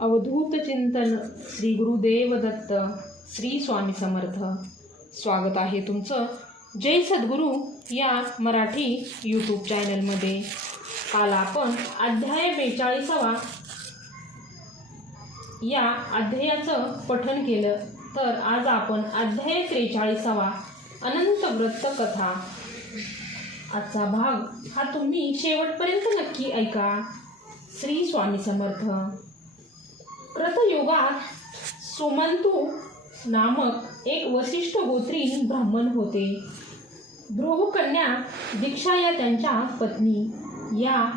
अवधूत चिंतन श्री गुरुदेव दत्त श्री स्वामी समर्थ. स्वागत आहे तुमचं जय सद्गुरू या मराठी यूट्यूब चॅनलमध्ये काल आपण अध्याय बेचाळीसावा या अध्यायाचं पठन केलं. तर आज आपण अध्याय त्रेचाळीसावा अनंत व्रत कथा. आजचा भाग हा तुम्ही शेवटपर्यंत नक्की ऐका. श्री स्वामी समर्थ. कृतयुगात सुमंतू नामक एक वशिष्ठ गोत्री ब्राह्मण होते. ध्रुवकन्या दीक्षा या त्यांच्या पत्नी. या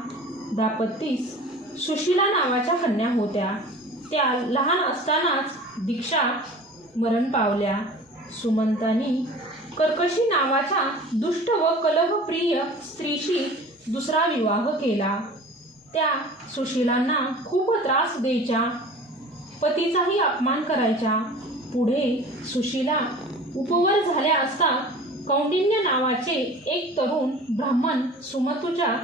दापत्तीस सुशीला नावाच्या कन्या होत्या. त्या लहान असतानाच दीक्षा मरण पावल्या. सुमंतानी कर्कशी नावाच्या दुष्ट व कलहप्रिय स्त्रीशी दुसरा विवाह केला. त्या सुशीलांना खूप त्रास द्यायच्या. पतीचाही अपमान करायच्या. पुढे सुशीला उपवर झाल्या असता कौंडिन्य नावाचे एक तरुण ब्राह्मण सुमतूच्या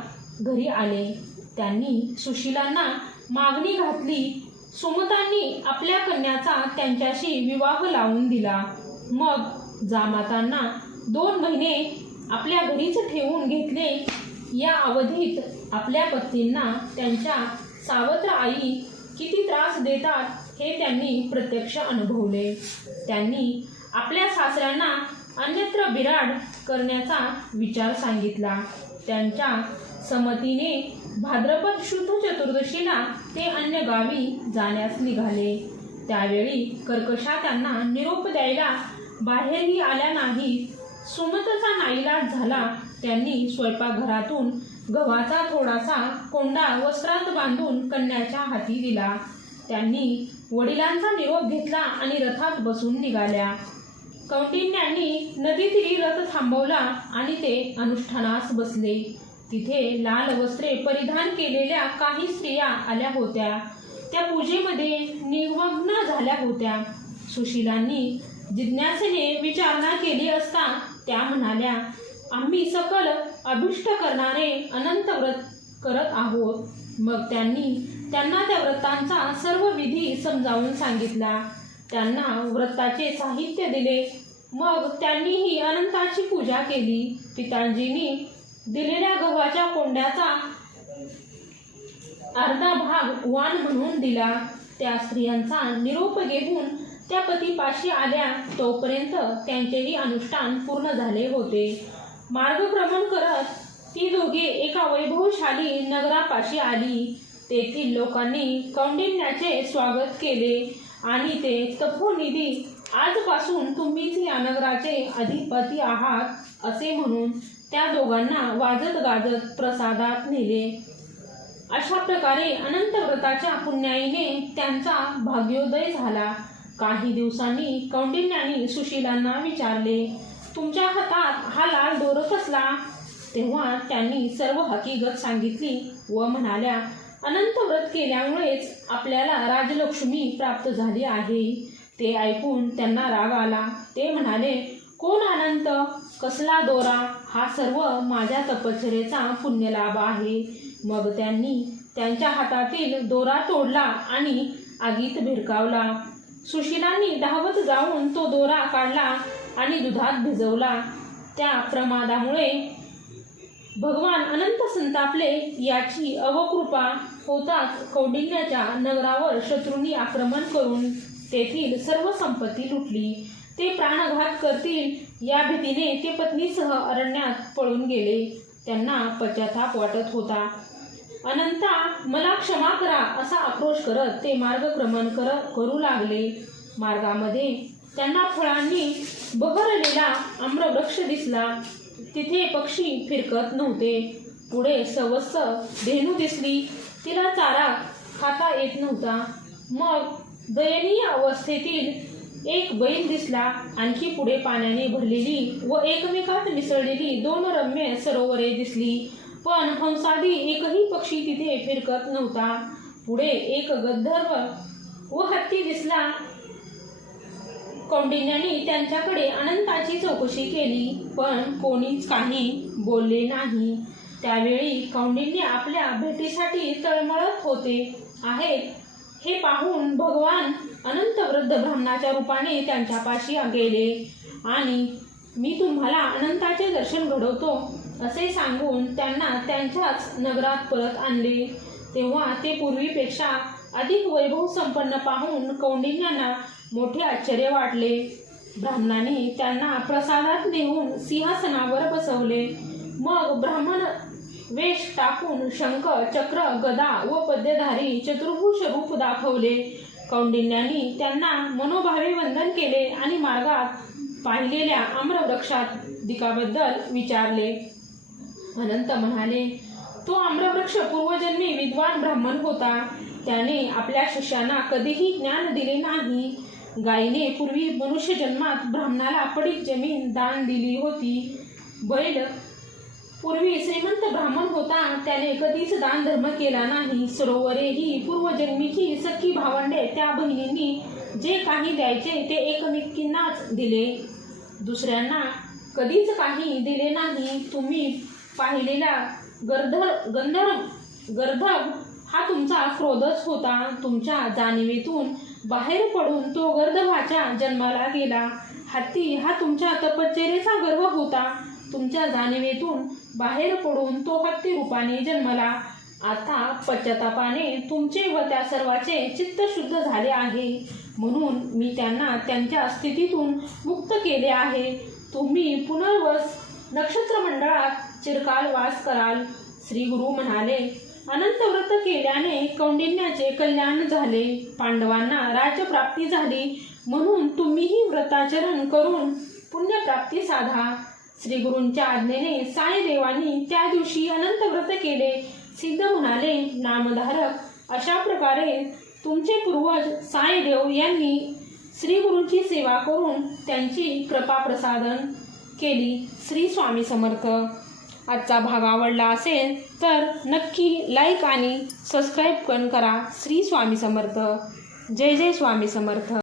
घरी आले. त्यांनी सुशीलांना मागणी घातली. सुमतांनी आपल्या कन्याचा त्यांच्याशी विवाह लावून दिला. मग जामातांना दोन महिने आपल्या घरीच ठेवून घेतले. या अवधीत आपल्या पत्नींना त्यांच्या सावत्र आई किती त्रास देतात हे त्यांनी प्रत्यक्ष अनुभवले. त्यांनी आपल्या सासऱ्यांना अन्यत्र बिराड करण्याचा विचार सांगितला. त्यांच्या संमतीने भाद्रपद शुद्ध चतुर्दशीला ते अन्य गावी जाण्यास निघाले. त्यावेळी कर्कशा त्यांना निरोप द्यायला बाहेरही आल्या नाही. सुमतचा नाईलाज झाला. त्यांनी स्वयंपाकघरातून गव्हाचा थोडासा कोंडा वस्त्रात बांधून कन्याच्या हाती दिला. त्यांनी वडिलांचा निरोप घेतला आणि रथात बसून निघाल्या. कौंडिन्यांनी नदीतीरी रथ थांबवला आणि ते अनुष्ठानास बसले. तिथे लाल वस्त्रे परिधान केलेल्या काही स्त्रिया आल्या होत्या. त्या पूजेमध्ये निमग्न झाल्या होत्या. सुशीलांनी जिज्ञासेने विचारणा केली असता त्या म्हणाल्या आम्ही सकल अभिष्ट करणारे अनंत व्रत करत आहोत. मग त्यांनी त्यांना त्या व्रतांचा सर्व विधी समजावून सांगितला. त्यांना व्रताचे साहित्य दिले. मग त्यांनीही अनंताची पूजा केली. पितांजींनी दिलेल्या गव्हाच्या कोंड्याचा अर्धा भाग वाण म्हणून दिला. त्या स्त्रियांचा निरोप घेऊन त्या पतीपाशी आल्या. तोपर्यंत त्यांचेही अनुष्ठान पूर्ण झाले होते. मार्गक्रमण करत ती दोघे एका वैभवशाली नगरापाशी आली. तेथील लोकांनी कौंडिन्याचे स्वागत केले आणि ते तपोनिधी आजपासून तुम्हीच या नगराचे अधिपती आहात असे म्हणून त्या दोघांना वाजत गाजत प्रसादात नेले. अशा प्रकारे अनंत व्रताच्या पुण्याईने त्यांचा भाग्योदय झाला. काही दिवसांनी कौंडिन्याने सुशीलांना विचारले तुमच्या हातात हा लाल दोर कसला? तेव्हा त्यांनी सर्व हकीकत सांगितली व म्हणाल्या अनंत व्रत केल्यामुळेच आपल्याला राजलक्ष्मी प्राप्त झाली आहे. ते ऐकून त्यांना राग आला. ते म्हणाले कोण अनंत? कसला दोरा? हा सर्व माझ्या तपश्चरेचा पुण्यलाभ आहे. मग त्यांनी त्यांच्या हातातील दोरा तोडला आणि आगीत भिरकावला सुशीलांनी धावत जाऊन तो दोरा काढला आणि दुधात भिजवला. त्या प्रमादामुळे भगवान अनंत संतापले याची अवकृपा होताच कौंडिन्याच्या नगरावर शत्रूंनी आक्रमण करून तेथील सर्व संपत्ती लुटली. ते प्राणघात करतील या भीतीने ते पत्नीसह अरण्यात पळून गेले. त्यांना पश्चाताप वाटत होता. अनंता मला क्षमा करा असा आक्रोश करत ते मार्गक्रमण कर करू लागले. मार्गामध्ये त्यांना फळांनी बहरलेला आम्रवृक्ष दिसला. तिथे पक्षी फिरकत नव्हते. पुढे सवस्त धेनू दिसली. तिला चारा खाता येत नव्हता. मग दयनीय अवस्थेतील एक बैल दिसला. आणखी पुढे पाण्याने भरलेली व एकमेकात मिसळलेली दोन रम्य सरोवरे दिसली. पण हंसादी एकही पक्षी तिथे फिरकत नव्हता. पुढे एक गंधर्व व हत्ती दिसला. कौंडिन्याने त्यांच्याकडे अनंताची चौकशी केली पण कोणीच काही बोलले नाही. त्यावेळी कौंडिन्य आपल्या भेटीसाठी तळमळत होते. आहेत हे पाहून भगवान अनंत वृद्ध ब्राह्मणाच्या रूपाने त्यांच्यापाशी गेले. आणि मी तुम्हाला अनंताचे दर्शन घडवतो असे सांगून त्यांना त्यांच्याच नगरात परत आणले. तेव्हा ते पूर्वीपेक्षा अधिक वैभव संपन्न पाहून कौंडिन्यांना मोठे आश्चर्य वाटले. ब्राह्मणांनी त्यांना प्रसादात नेऊन सिंहासनावर बसवले. मग ब्राह्मण वेश टाकून शंख चक्र गदा व पद्यधारी चतुर्भुष रूप दाखवले. कौंडिन्यांनी त्यांना मनोभावे वंदन केले आणि मार्गात पाहिलेल्या आम्रवृक्षात दिकाबद्दल विचारले. अनंत म्हणाले तो आम्रवृक्ष पूर्वजन्मी विद्वान ब्राह्मण होता. त्याने आपल्या शिष्यांना कधीही ज्ञान दिले नाही. गायीने पूर्वी मनुष्य जन्मात ब्राह्मणाला पडीक जमीन दान दिली होती. बैल पूर्वी श्रीमंत ब्राह्मण होता. त्याने कधीच दान धर्म केला नाही. सरोवरे ही पूर्वजन्मीची सख्खी भावंडे त्या बहिणींनी जे काही द्यायचे ते एकमेकींनाच दिले. दुसऱ्यांना कधीच काही दिले नाही. तुम्ही पाहिलेला गर्धर गंधर्व गर्धव हा तुमचा क्रोधच होता. तुमच्या जाणीवेतून बाहेर पडून तो गर्धवाच्या जन्माला गेला. हत्ती हा तुमच्या तपश्चर्येचा गर्व होता. तुमच्या जाणीवेतून बाहेर पडून तो हत्ती रूपाने जन्मला. आता पश्चातापाने तुमचे व त्या सर्वाचे चित्त शुद्ध झाले आहे. म्हणून मी त्यांना त्यांच्या स्थितीतून मुक्त केले आहे. तुम्ही पुनर्वस नक्षत्र मंडळात चिरकाल वास कराल. श्री गुरु म्हणाले अनंत व्रत केल्याने कौंडिन्याचे कल्याण झाले. पांडवांना राज्यप्राप्ती झाली. म्हणून तुम्हीही व्रताचरण करून पुण्यप्राप्ती साधा. श्री गुरूंच्या आज्ञेने साईदेवानी त्या दिवशी अनंत व्रत केले. सिद्ध म्हणाले नामधारक अशा प्रकारे तुमचे पूर्वज साईदेव यांनी श्री गुरूंची सेवा करून त्यांची कृपा प्रसादन केली. श्री स्वामी समर्थ. आजचा भाग आवडला असेल तर नक्की लाईक आणि सबस्क्राईब पण करा. श्री स्वामी समर्थ. जय जय स्वामी समर्थ.